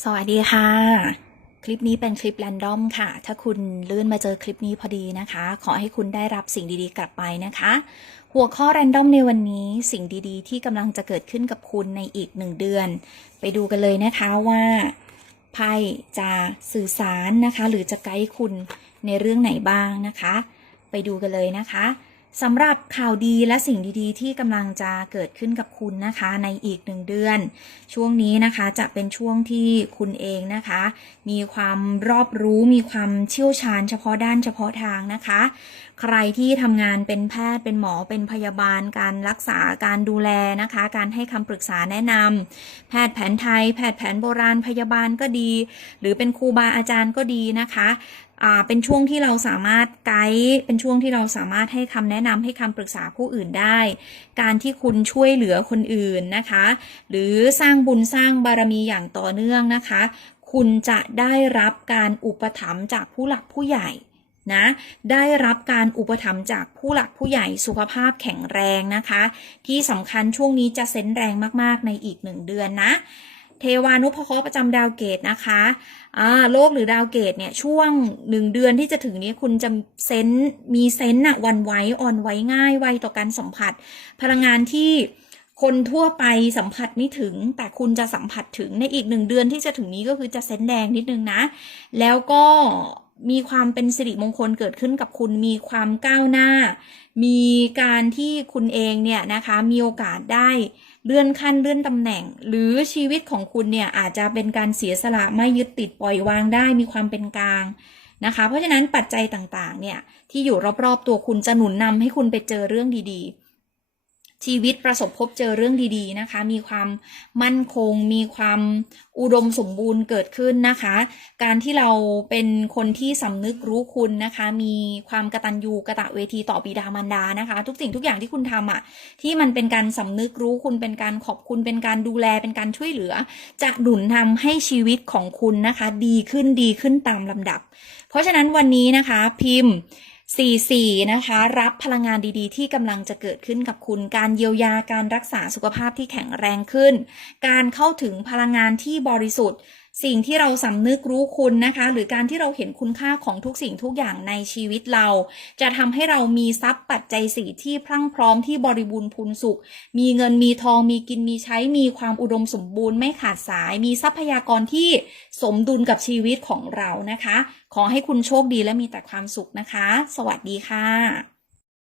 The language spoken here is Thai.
สวัสดีค่ะ คลิปนี้เป็นคลิปแรนดอมค่ะ ถ้าคุณเลื่อนมาเจอคลิปนี้พอดีนะคะ ขอให้คุณได้รับสิ่งดีๆ กลับไปนะคะ หัวข้อแรนดอมในวันนี้สิ่งดีๆ ที่กำลังจะเกิดขึ้นกับคุณในอีกหนึ่งเดือน ไปดูกันเลยนะคะว่าไพ่จะสื่อสารนะคะ หรือจะไกด์คุณในเรื่องไหนบ้างนะคะ ไปดูกันเลยนะคะ สำหรับข่าวดีและสิ่งดีๆ ที่กำลังจะเกิดขึ้นกับคุณนะคะในอีกหนึ่งเดือน ช่วงนี้นะคะจะเป็นช่วงที่คุณเองนะคะ มีความรอบรู้มีความเชี่ยวชาญเฉพาะด้านเฉพาะทางนะคะ ใครที่ทำงานเป็นแพทย์เป็นหมอเป็นพยาบาล การรักษาการดูแลนะคะ การให้คำปรึกษาแนะนำแพทย์แผนไทย แพทย์แผนโบราณพยาบาลก็ดี หรือเป็นครูบาอาจารย์ก็ดีนะคะ เป็นช่วงที่เราสามารถไกด์เป็นช่วงที่เราสามารถให้คำแนะนำให้คำปรึกษาผู้อื่นได้ การที่คุณช่วยเหลือคนอื่นนะคะ หรือสร้างบุญสร้างบารมีอย่างต่อเนื่องนะคะ คุณจะได้รับการอุปถัมภ์จากผู้หลักผู้ใหญ่นะได้รับการอุปถัมภ์จากผู้หลักผู้ใหญ่สุขภาพแข็งแรงนะคะ ที่สำคัญช่วงนี้จะเซนแรงมากๆในอีกหนึ่งเดือนนะ เทวานุพเคราะห์ประจำดาวเกตนะคะอ่าโลกหรือดาวเกตเนี่ยช่วงหนึ่งเดือนที่จะถึงนี้คุณจะเซนมีเซนอะวันไว้อ่อนไหวง่ายไวต่อการสัมผัส พลังงานที่คนทั่วไปสัมผัสไม่ถึง แต่คุณจะสัมผัสถึงในอีกหนึ่งเดือนที่จะถึงนี้ก็คือจะเซนแดงนิดนึงนะ แล้วก็มีความเป็นสิริมงคลเกิดขึ้นกับคุณมีความก้าวหน้า มีการที่คุณเองเนี่ยนะคะมีโอกาสได้ เลื่อนขั้นเลื่อนตำแหน่ง หรือชีวิตของคุณเนี่ยอาจจะเป็นการเสียสละไม่ยึดติดปล่อยวางได้มีความเป็นกลางนะคะ เพราะฉะนั้นปัจจัยต่างๆเนี่ยที่อยู่รอบๆตัวคุณจะหนุนนำให้คุณไปเจอเรื่องดีๆ ชีวิตประสบพบเจอเรื่องดีๆนะคะ มีความมั่นคง มีความอุดมสมบูรณ์เกิดขึ้นนะคะ การที่เราเป็นคนที่สำนึกรู้คุณนะคะ มีความกระตัญญูกระตะเวทีต่อบิดามารดานะคะ ทุกสิ่งทุกอย่างที่คุณทำอะที่มันเป็นการสำนึกรู้คุณเป็นการขอบคุณเป็นการดูแลเป็นการช่วยเหลือ จะหนุนนำให้ชีวิตของคุณนะคะ ดีขึ้นดีขึ้นตามลำดับ เพราะฉะนั้นวันนี้นะคะพิมพ์ 44 นะคะ รับพลังงานดีๆ ที่กำลังจะเกิดขึ้นกับคุณ การเยียวยาการรักษาสุขภาพที่แข็งแรงขึ้น การเข้าถึงพลังงานที่บริสุทธิ์ สิ่งที่เราสำนึกรู้คุณนะคะ หรือการที่เราเห็นคุณค่าของทุกสิ่งทุกอย่างในชีวิตเรา จะทำให้เรามีทรัพย์ปัจจัยสี่ที่พรั่งพร้อมที่บริบูรณ์พูนสุข มีเงินมีทองมีกินมีใช้มีความอุดมสมบูรณ์ไม่ขาดสาย มีทรัพยากรที่สมดุลกับชีวิตของเรานะคะ ขอให้คุณโชคดีและมีแต่ความสุขนะคะ สวัสดีค่ะ